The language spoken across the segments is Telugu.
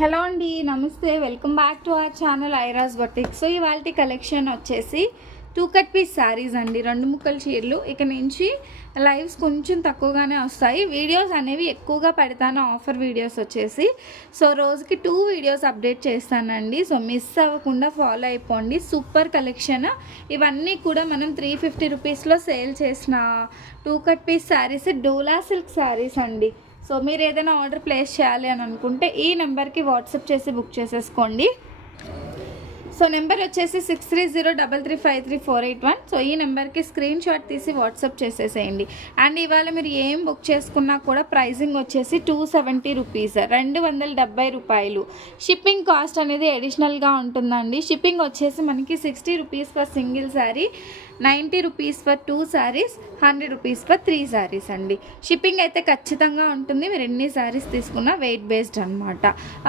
హలో అండి, నమస్తే. Welcome back to our channel ఐరాస్ బొటిక్. సో ఇవాల్టి కలెక్షన్ వచ్చేసి 2 కట్ పీస్ శారీస్ అండి, 2 ముక్కల చీరలు. ఇక నుంచి లైవ్స్ కొంచెం తక్కువగానే వస్తాయి, వీడియోస్ అనేవి ఎక్కువగా పెడతాను. ఆఫర్ వీడియోస్ వచ్చేసి సో రోజుకి 2 వీడియోస్ అప్డేట్ చేస్తానండి. సో మిస్ అవ్వకుండా ఫాలో అయిపోండి. Super collection. ఇవన్నీ కూడా మనం 350 రూపీస్లో సేల్ చేసిన 2 కట్ పీస్ శారీస్, డోలా సిల్క్ శారీస్ అండి. సో మీరు ఏదైనా ఆర్డర్ ప్లేస్ చేయాలి అని అనుకుంటే ఈ నెంబర్కి వాట్సాప్ చేసి బుక్ చేసేసుకోండి. సో నెంబర్ వచ్చేసి 6303353481. సో ఈ నెంబర్కి స్క్రీన్ షాట్ తీసి వాట్సాప్ చేసేసేయండి. అండ్ ఇవాళ మీరు ఏం బుక్ చేసుకున్నా కూడా ప్రైజింగ్ వచ్చేసి 270 రూపీస్, 270 రూపాయలు. షిప్పింగ్ కాస్ట్ అనేది అడిషనల్గా ఉంటుందండి. షిప్పింగ్ వచ్చేసి మనకి 60 rupees for single sari, 90 rupees for 2 saris, 100 rupees for 3 saris అండి. షిప్పింగ్ అయితే ఖచ్చితంగా ఉంటుంది, మీరు ఎన్ని శారీస్ తీసుకున్నా వెయిట్ బేస్డ్ అనమాట.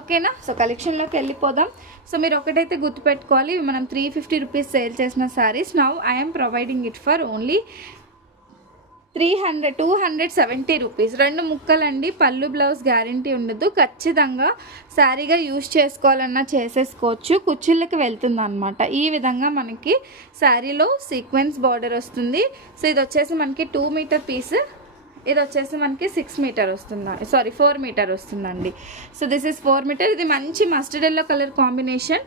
ఓకేనా? సో కలెక్షన్లోకి వెళ్ళిపోదాం. సో మీరు ఒకటైతే గుర్తుపెట్టుకోవాలి, మనం 350 రూపీస్ సేల్ చేసిన saris now I'm providing it for only 270 rupees. 2 ముక్కలండి, పళ్ళు బ్లౌజ్ గ్యారంటీ ఉండదు. ఖచ్చితంగా శారీగా యూజ్ చేసుకోవాలన్నా చేసేసుకోవచ్చు, కుచ్చిళ్ళకి వెళ్తుంది అనమాట. ఈ విధంగా మనకి శారీలో సీక్వెన్స్ బార్డర్ వస్తుంది. సో ఇది వచ్చేసి మనకి 2 మీటర్ పీస్, ఇది వచ్చేసి మనకి 6 మీటర్ వస్తుందా, సారీ 4 మీటర్ వస్తుందండి. So this is 4 metre. ఇది మంచి మస్టర్డ్ ఎల్లో కలర్ కాంబినేషన్.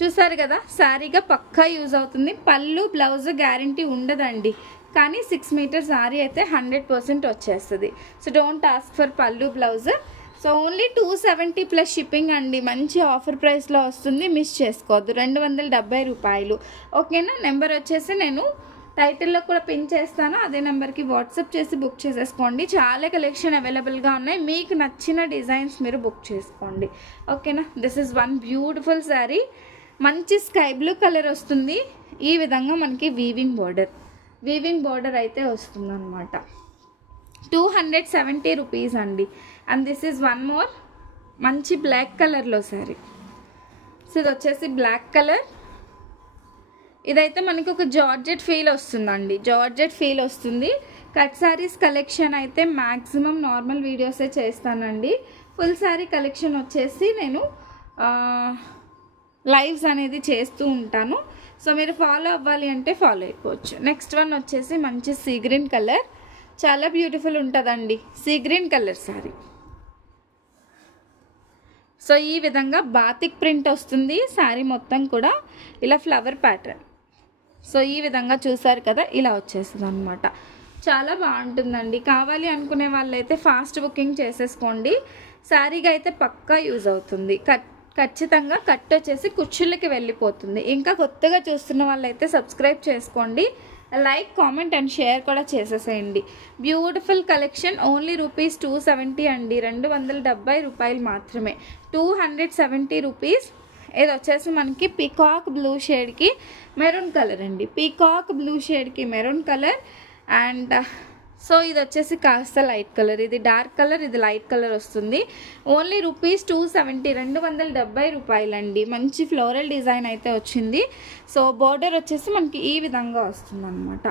చూసారు కదా, శారీగా పక్కా యూజ్ అవుతుంది. పళ్ళు బ్లౌజ్ గ్యారంటీ ఉండదండి, కానీ 6 మీటర్ శారీ అయితే 100% వచ్చేస్తుంది. సో డోంట్ ఆస్క్ ఫర్ పళ్ళు blouse. So only 270 plus shipping అండి. మంచి ఆఫర్ ప్రైస్లో వస్తుంది, మిస్ చేసుకోవద్దు. 270 రూపాయలు. ఓకేనా? నెంబర్ వచ్చేసి నేను టైటిల్లో కూడా పిన్ చేస్తాను, అదే నెంబర్కి వాట్సాప్ చేసి బుక్ చేసేసుకోండి. చాలా కలెక్షన్ అవైలబుల్గా ఉన్నాయి, మీకు నచ్చిన డిజైన్స్ మీరు బుక్ చేసుకోండి. ఓకేనా? This is one beautiful sari. మంచి స్కై బ్లూ కలర్ వస్తుంది. ఈ విధంగా మనకి వీవింగ్ బార్డర్ అయితే వస్తుంది అనమాట. 270 రూపీస్ అండి. And this is one more మంచి బ్లాక్ కలర్లో శారీ. సో ఇది వచ్చేసి బ్లాక్ కలర్. ఇదైతే మనకి ఒక జార్జెట్ ఫీల్ వస్తుందండి, జార్జెట్ ఫీల్ వస్తుంది. కట్ శారీస్ కలెక్షన్ అయితే మ్యాక్సిమం నార్మల్ వీడియోసే చేస్తానండి. ఫుల్ శారీ కలెక్షన్ వచ్చేసి నేను లైవ్స్ అనేది చేస్తూ ఉంటాను. సో మీరు ఫాలో అవ్వాలి అంటే ఫాలో అయిపోవచ్చు. నెక్స్ట్ వన్ వచ్చేసి మంచి సీ గ్రీన్ కలర్, చాలా బ్యూటిఫుల్ ఉంటుందండి. See green colour sari. So ఈ విధంగా బాతిక్ ప్రింట్ వస్తుంది శారీ మొత్తం కూడా, ఇలా ఫ్లవర్ ప్యాటర్న్. సో ఈ విధంగా చూసారు కదా, ఇలా వచ్చేస్తుంది అనమాట. చాలా బాగుంటుందండి. కావాలి అనుకునే వాళ్ళైతే ఫాస్ట్ బుకింగ్ చేసేసుకోండి. శారీగా అయితే పక్కా యూజ్ అవుతుంది. ఖచ్చితంగా కట్ వచ్చేసి కుచ్చుళ్ళకి వెళ్ళిపోతుంది. ఇంకా కొత్తగా చూస్తున్న వాళ్ళైతే సబ్స్క్రైబ్ చేసుకోండి, లైక్ కామెంట్ అండ్ షేర్ కూడా చేసేసేయండి. Beautiful collection. ఓన్లీ రూపీస్ 270 అండి, 270 రూపాయలు మాత్రమే. 270 రూపీస్. ఇది వచ్చేసి మనకి పీకాక్ బ్లూ షేడ్కి మెరూన్ కలర్ అండి, పీకాక్ బ్లూ షేడ్కి మెరూన్ కలర్. అండ్ సో ఇది వచ్చేసి కాస్త లైట్ కలర్, ఇది డార్క్ కలర్, ఇది లైట్ కలర్ వస్తుంది. ఓన్లీ రూపీస్ 270, 270 రూపాయలండి. మంచి ఫ్లోరల్ డిజైన్ అయితే వచ్చింది. సో బోర్డర్ వచ్చేసి మనకి ఈ విధంగా వస్తుంది అనమాట.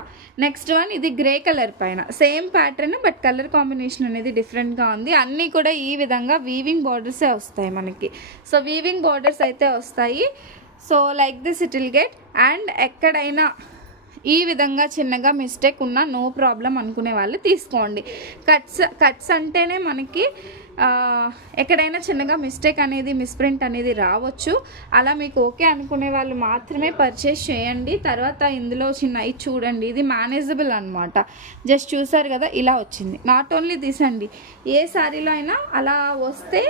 నెక్స్ట్ వన్ ఇది గ్రే కలర్ పైన same pattern, but colour combination అనేది డిఫరెంట్గా ఉంది. అన్నీ కూడా ఈ విధంగా వీవింగ్ బార్డర్సే వస్తాయి మనకి. సో వీవింగ్ బార్డర్స్ అయితే వస్తాయి. So like this it will get. And ఎక్కడైనా ఈ విధంగా చిన్నగా మిస్టేక్ ఉన్నా నో ప్రాబ్లం అనుకునే వాళ్ళు తీసుకోండి. కట్స్ అంటేనే మనకి ఎక్కడైనా చిన్నగా మిస్టేక్ అనేది, మిస్ప్రింట్ అనేది రావచ్చు. అలా మీకు ఓకే అనుకునే వాళ్ళు మాత్రమే పర్చేస్ చేయండి. తర్వాత ఇందులో చిన్న ఇది చూడండి, ఇది మేనేజబుల్ అనమాట. జస్ట్ చూసారు కదా, ఇలా వచ్చింది. నాట్ ఓన్లీ దిస్ అండి, ఏ శారీలో అయినా అలా వస్తే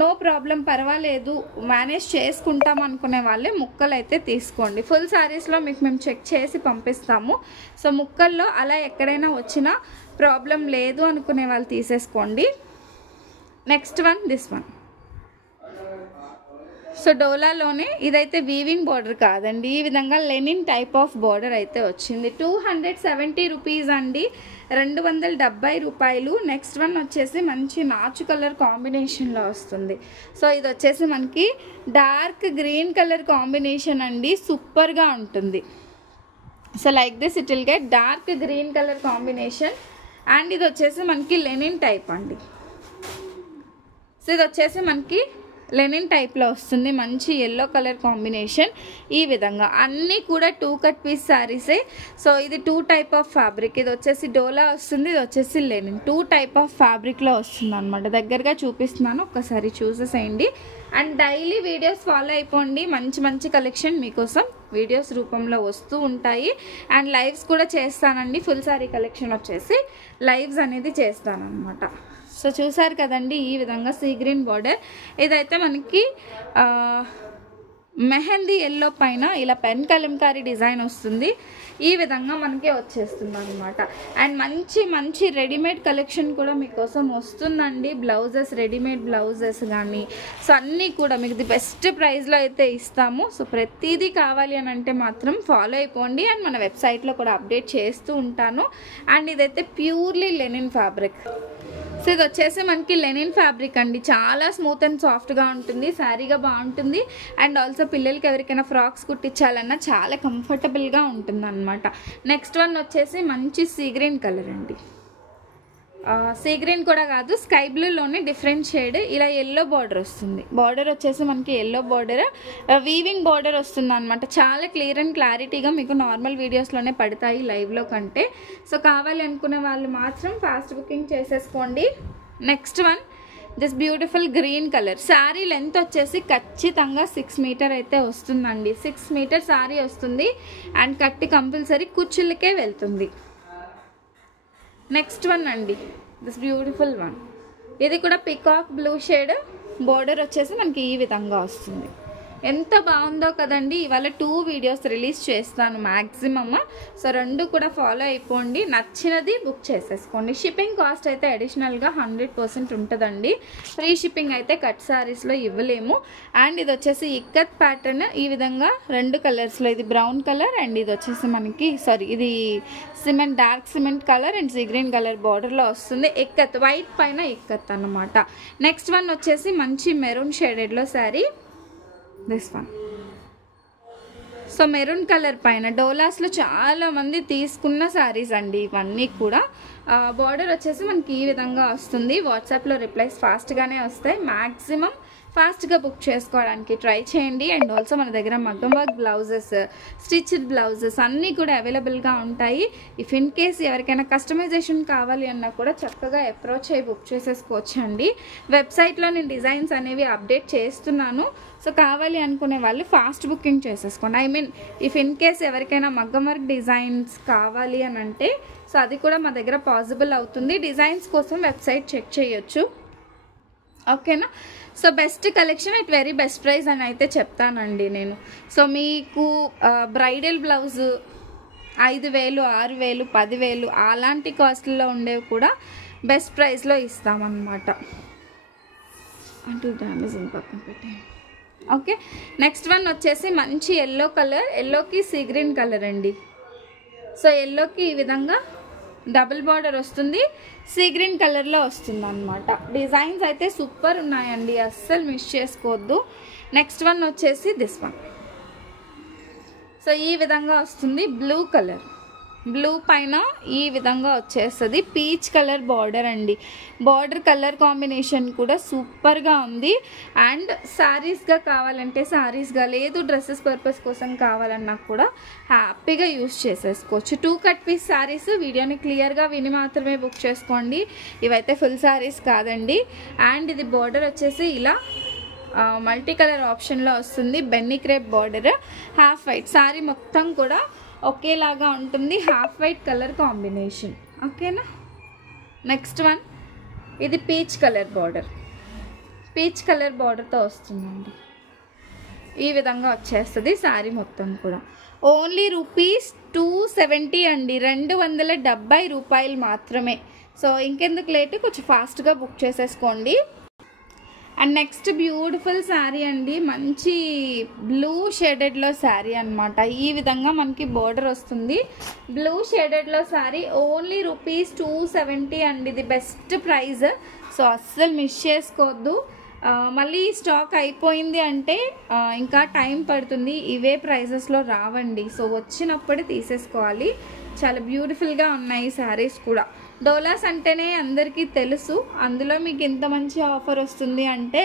నో ప్రాబ్లం, పర్వాలేదు, మేనేజ్ చేసుకుంటాం అనుకునే వాళ్ళే ముక్కలు అయితే తీసుకోండి. ఫుల్ శారీస్లో మీకు మేము చెక్ చేసి పంపిస్తాము. సో ముక్కల్లో అలా ఎక్కడైనా వచ్చినా ప్రాబ్లం లేదు అనుకునే వాళ్ళు తీసేసుకోండి. Next one this one. So డోలాలోనే ఇదైతే వీవింగ్ బార్డర్ కాదండి, ఈ విధంగా లెనిన్ టైప్ ఆఫ్ బార్డర్ అయితే వచ్చింది. 270 రూపీస్ అండి, 270 రూపాయలు. నెక్స్ట్ వన్ వచ్చేసి మంచి నాచు కలర్ కాంబినేషన్లో వస్తుంది. సో ఇది వచ్చేసి మనకి డార్క్ గ్రీన్ కలర్ కాంబినేషన్ అండి, సూపర్గా ఉంటుంది. So like this it will get dark green colour combination. And ఇది వచ్చేసి మనకి లెనిన్ టైప్ అండి. సో ఇది వచ్చేసి మనకి లెనిన్ టైప్లో వస్తుంది, మంచి ఎల్లో కలర్ కాంబినేషన్. ఈ విధంగా అన్నీ కూడా 2 కట్ పీస్ శారీసే. సో ఇది 2 టైప్ ఆఫ్ ఫ్యాబ్రిక్. ఇది వచ్చేసి డోలా వస్తుంది, ఇది వచ్చేసి లెనిన్. 2 టైప్ ఆఫ్ ఫ్యాబ్రిక్లో వస్తుంది అనమాట. దగ్గరగా చూపిస్తున్నాను, ఒక్కసారి చూసేసేయండి. అండ్ డైలీ వీడియోస్ ఫాలో అయిపోండి. మంచి మంచి కలెక్షన్ మీకోసం వీడియోస్ రూపంలో వస్తూ ఉంటాయి. అండ్ లైవ్స్ కూడా చేస్తానండి. ఫుల్ శారీ కలెక్షన్ వచ్చేసి లైవ్స్ అనేది చేస్తానన్నమాట. సో చూసారు కదండి, ఈ విధంగా సీ గ్రీన్ బార్డర్. ఇదైతే మనకి మెహందీ ఎల్లో పైన ఇలా పెన్ కలంకారీ డిజైన్ వస్తుంది. ఈ విధంగా మనకి వచ్చేస్తుంది అనమాట. అండ్ మంచి మంచి రెడీమేడ్ కలెక్షన్ కూడా మీకోసం వస్తుందండి. బ్లౌజెస్, రెడీమేడ్ బ్లౌజెస్ కానీ సో అన్నీ కూడా మీకు ది బెస్ట్ ప్రైస్లో అయితే ఇస్తాము. సో ప్రతిదీ కావాలి అని అంటే మాత్రం ఫాలో అయిపోండి. అండ్ మన వెబ్సైట్లో కూడా అప్డేట్ చేస్తూ ఉంటాను. అండ్ ఇదైతే ప్యూర్లీ లెనిన్ ఫ్యాబ్రిక్. సో ఇది వచ్చేసి మనకి లెనిన్ ఫ్యాబ్రిక్ అండి. చాలా స్మూత్ అండ్ సాఫ్ట్గా ఉంటుంది, శారీగా బాగుంటుంది. అండ్ ఆల్సో పిల్లలకి ఎవరికైనా ఫ్రాక్స్ కుట్టించాలన్నా చాలా కంఫర్టబుల్గా ఉంటుంది అనమాట. నెక్స్ట్ వన్ వచ్చేసి మంచి సీ గ్రీన్ కలర్ అండి. సీ గ్రీన్ కూడా కాదు, స్కై బ్లూలోనే డిఫరెంట్ షేడ్. ఇలా ఎల్లో బార్డర్ వస్తుంది. బార్డర్ వచ్చేసి మనకి ఎల్లో బార్డర్, వీవింగ్ బార్డర్ వస్తుంది అనమాట. చాలా క్లియర్ అండ్ క్లారిటీగా మీకు నార్మల్ వీడియోస్లోనే పడతాయి లైవ్లో కంటే. సో కావాలి అనుకునే వాళ్ళు మాత్రం ఫాస్ట్ బుకింగ్ చేసేసుకోండి. Next one this beautiful green colour. Sari length వచ్చేసి ఖచ్చితంగా 6 మీటర్ అయితే వస్తుందండి. 6 మీటర్ శారీ వస్తుంది. అండ్ కట్టి కంపల్సరీ కుచ్చులకే వెళ్తుంది. నెక్స్ట్ వన్ అండి, దిస్ బ్యూటిఫుల్ వన్. ఇది కూడా పికాక్ బ్లూ షేడ్. బోర్డర్ వచ్చేసి మనకి ఈ విధంగా వస్తుంది. ఎంత బాగుందో కదండి. ఇవాళ 2 వీడియోస్ రిలీజ్ చేస్తాను మ్యాక్సిమమ్. సో 2 కూడా ఫాలో అయిపోండి. నచ్చినది బుక్ చేసేసుకోండి. షిప్పింగ్ కాస్ట్ అయితే అడిషనల్గా 100% ఉంటుందండి. ఫ్రీ షిప్పింగ్ అయితే కట్ శారీస్లో ఇవ్వలేము. అండ్ ఇది వచ్చేసి ఇక్కత్ ప్యాటర్న్. ఈ విధంగా 2 కలర్స్లో, ఇది బ్రౌన్ కలర్ అండ్ ఇది వచ్చేసి మనకి ఇది cement, dark cement colour and see green colour బార్డర్లో వస్తుంది. ఇక్కత్ వైట్ పైన ఇక్కత్ అన్నమాట. నెక్స్ట్ వన్ వచ్చేసి మంచి మెరూన్ షేడెడ్లో sari, this one. So maroon colour పైన డోలాస్లో చాలా మంది తీసుకున్న శారీస్ అండి ఇవన్నీ కూడా. బార్డర్ వచ్చేసి మనకి ఈ విధంగా వస్తుంది. వాట్సాప్లో రిప్లైస్ ఫాస్ట్గానే వస్తాయి. మ్యాక్సిమం ఫాస్ట్గా బుక్ చేసుకోవడానికి ట్రై చేయండి. అండ్ ఆల్సో మన దగ్గర మగ్గం వర్క్ బ్లౌజెస్, స్టిచ్డ్ బ్లౌజెస్ అన్నీ కూడా అవైలబుల్గా ఉంటాయి. ఇఫ్ ఇన్ కేస్ ఎవరికైనా కస్టమైజేషన్ కావాలి అన్నా కూడా చక్కగా అప్రోచ్ అయ్యి బుక్ చేసేసుకోవచ్చు అండి. వెబ్సైట్లో నేను డిజైన్స్ అనేవి అప్డేట్ చేస్తున్నాను. సో కావాలి అనుకునే వాళ్ళు ఫాస్ట్ బుకింగ్ చేసేసుకోండి. I mean if in case ఎవరికైనా మగ్గం వర్క్ డిజైన్స్ కావాలి అని అంటే సో అది కూడా మా దగ్గర పాసిబుల్ అవుతుంది. డిజైన్స్ కోసం వెబ్సైట్ చెక్ చేయొచ్చు. ఓకేనా. So best collection at very best price అని అయితే చెప్తానండి నేను. సో మీకు బ్రైడల్ బ్లౌజ్ 5,000, 6,000, 10,000 అలాంటి కాస్ట్లో ఉండేవి కూడా బెస్ట్ ప్రైస్లో ఇస్తామన్నమాట. అంటే డ్యామేజింగ్ పక్కన పెట్టి. ఓకే. నెక్స్ట్ వన్ వచ్చేసి మంచి ఎల్లో కలర్. ఎల్లోకి సీ గ్రీన్ కలర్ అండి. సో ఎల్లోకి ఈ విధంగా డబుల్ బార్డర్ వస్తుంది, సీ గ్రీన్ కలర్లో వస్తుంది అనమాట. డిజైన్స్ అయితే సూపర్ ఉన్నాయండి, అస్సలు మిస్ చేసుకోవద్దు. నెక్స్ట్ వన్ వచ్చేసి దిస్ వన్. సో ఈ విధంగా వస్తుంది బ్లూ కలర్. బ్లూ పైన ఈ విధంగా వచ్చేస్తుంది పీచ్ కలర్ బార్డర్ అండి. బార్డర్ కలర్ కాంబినేషన్ కూడా సూపర్గా ఉంది. అండ్ శారీస్గా కావాలంటే శారీస్గా, లేదు డ్రెస్సెస్ పర్పస్ కోసం కావాలన్నా కూడా హ్యాపీగా యూస్ చేసేసుకోవచ్చు. 2 కట్ పీస్ శారీస్. వీడియోని క్లియర్గా విని మాత్రమే బుక్ చేసుకోండి. ఇవైతే ఫుల్ శారీస్ కాదండి. అండ్ ఇది బార్డర్ వచ్చేసి ఇలా మల్టీ కలర్ ఆప్షన్లో వస్తుంది. బెన్నీ crepe border, half white. Sari మొత్తం కూడా ఒకేలాగా ఉంటుంది, హాఫ్ వైట్ కలర్ కాంబినేషన్. ఓకేనా. నెక్స్ట్ వన్ ఇది peach colour border. Peach colour బార్డర్తో వస్తుందండి. ఈ విధంగా వచ్చేస్తుంది శారీ మొత్తం కూడా. ఓన్లీ రూపీస్ 270 అండి. 270 రూపాయలు మాత్రమే. సో ఇంకెందుకు లేటు, కొంచెం ఫాస్ట్గా బుక్ చేసేసుకోండి. అండ్ నెక్స్ట్ బ్యూటిఫుల్ శారీ అండి. మంచి బ్లూ షేడెడ్లో శారీ అనమాట. ఈ విధంగా మనకి బోర్డర్ వస్తుంది. బ్లూ షేడెడ్లో శారీ ఓన్లీ రూపీస్ 270 అండి. ఇది బెస్ట్ ప్రైస్. సో అస్సలు మిస్ చేసుకోవద్దు. మళ్ళీ స్టాక్ అయిపోయింది అంటే ఇంకా టైం పడుతుంది. ఇవే ప్రైజెస్లో రావండి. సో వచ్చినప్పుడే తీసేసుకోవాలి. చాలా బ్యూటిఫుల్గా ఉన్నాయి శారీస్ కూడా. డోలాస్ అంటేనే అందరికీ తెలుసు, అందులో మీకు ఇంత మంచి ఆఫర్ వస్తుంది అంటే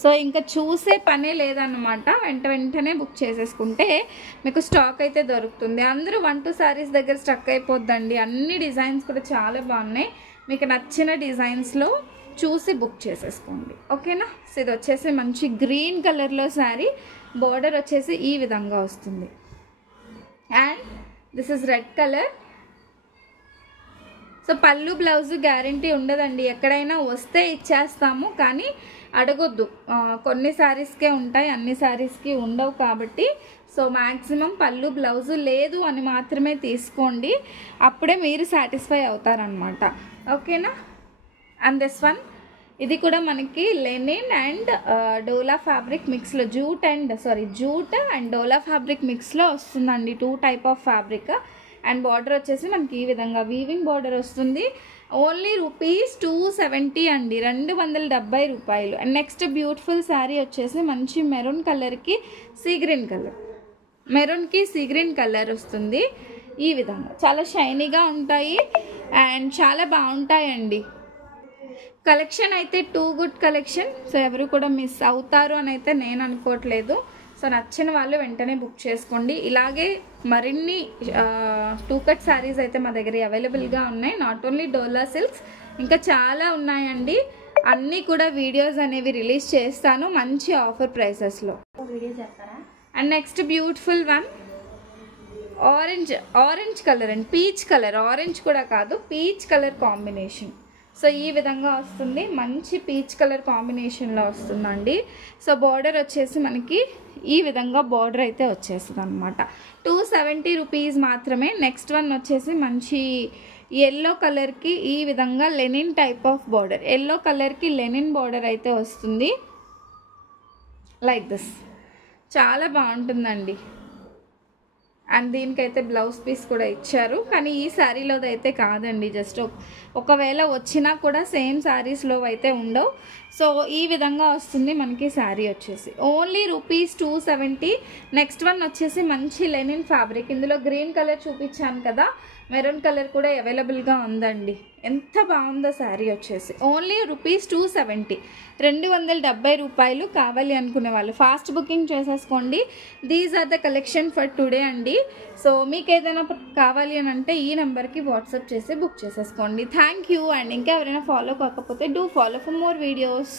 సో ఇంకా చూసే పనే లేదన్నమాట. వెంటనే బుక్ చేసేసుకుంటే మీకు స్టాక్ అయితే దొరుకుతుంది. అందరూ 1-2 శారీస్ దగ్గర స్టక్ అయిపోద్దండి. అన్ని డిజైన్స్ కూడా చాలా బాగున్నాయి. మీకు నచ్చిన డిజైన్స్లో చూసి బుక్ చేసేసుకోండి, ఓకేనా. సో ఇది వచ్చేసి మంచి గ్రీన్ కలర్లో శారీ, బార్డర్ వచ్చేసి ఈ విధంగా వస్తుంది. And this is red colour. So పళ్ళు బ్లౌజ్ గ్యారంటీ ఉండదండి, ఎక్కడైనా వస్తే ఇచ్చేస్తాము కానీ అడగొద్దు. కొన్ని శారీస్కే ఉంటాయి, అన్ని శారీస్కి ఉండవు కాబట్టి సో మ్యాక్సిమం పళ్ళు బ్లౌజు లేదు అని మాత్రమే తీసుకోండి, అప్పుడే మీరు సాటిస్ఫై అవుతారనమాట, ఓకేనా. అండ్ దిస్ వన్, ఇది కూడా మనకి లెనిన్ అండ్ డోలా ఫ్యాబ్రిక్ మిక్స్లో జూట్ అండ్ డోలా ఫ్యాబ్రిక్ మిక్స్లో వస్తుందండి. 2 type of fabric. And border వచ్చేసి మనకి ఈ విధంగా వీవింగ్ బార్డర్ వస్తుంది. ఓన్లీ ₹270 అండి, 270 రూపాయలు. అండ్ నెక్స్ట్ బ్యూటిఫుల్ శారీ వచ్చేసి మంచి మెరూన్ కలర్కి సీ గ్రీన్ కలర్, మెరూన్కి సీ గ్రీన్ కలర్ వస్తుంది. ఈ విధంగా చాలా షైనీగా ఉంటాయి అండ్ చాలా బాగుంటాయండి. కలెక్షన్ అయితే టూ గుడ్ కలెక్షన్. సో ఎవరు కూడా మిస్ అవుతారు అని అయితే నేను అనుకోవట్లేదు. సో నచ్చిన వాళ్ళు వెంటనే బుక్ చేసుకోండి. ఇలాగే మరిన్ని 2 కట్ శారీస్ అయితే మా దగ్గర అవైలబుల్గా ఉన్నాయి. నాట్ ఓన్లీ డోలా సిల్క్స్, ఇంకా చాలా ఉన్నాయండి. అన్నీ కూడా వీడియోస్ అనేవి రిలీజ్ చేస్తాను మంచి ఆఫర్ ప్రైసెస్లో. And next beautiful one orange colour and peach colour, orange కూడా కాదు పీచ్ కలర్ కాంబినేషన్. సో ఈ విధంగా వస్తుంది, మంచి పీచ్ కలర్ కాంబినేషన్లో వస్తుందండి. సో బార్డర్ వచ్చేసి మనకి ఈ విధంగా బార్డర్ అయితే వచ్చేస్తుంది అనమాట. 270 రూపీస్ మాత్రమే. నెక్స్ట్ వన్ వచ్చేసి మంచి ఎల్లో కలర్కి ఈ విధంగా Lenin type of border, yellow కలర్కి లెనిన్ బార్డర్ అయితే వస్తుంది లైక్ దిస్. చాలా బాగుంటుందండి. అండ్ దీనికైతే బ్లౌజ్ పీస్ కూడా ఇచ్చారు, కానీ ఈ శారీలోది అయితే కాదండి. జస్ట్ ఒకవేళ వచ్చినా కూడా సేమ్ శారీస్లో అయితే ఉండవు. సో ఈ విధంగా వస్తుంది మనకి శారీ వచ్చేసి ఓన్లీ ₹270. నెక్స్ట్ వన్ వచ్చేసి మంచి లెనిన్ ఫ్యాబ్రిక్, ఇందులో గ్రీన్ కలర్ చూపించాను కదా, మెరూన్ కలర్ కూడా అవైలబుల్గా ఉందండి. ఎంత బాగుందో శారీ వచ్చేసి ఓన్లీ ₹270, 270 రూపాయలు. కావాలి అనుకునే వాళ్ళు ఫాస్ట్ బుకింగ్ చేసేసుకోండి. These are the collection for today అండి. సో మీకు ఏదైనా కావాలి అని అంటే ఈ నెంబర్కి వాట్సాప్ చేసి బుక్ చేసేసుకోండి. Thank you. అండ్ ఇంకా ఎవరైనా ఫాలో కాకపోతే do follow for more videos.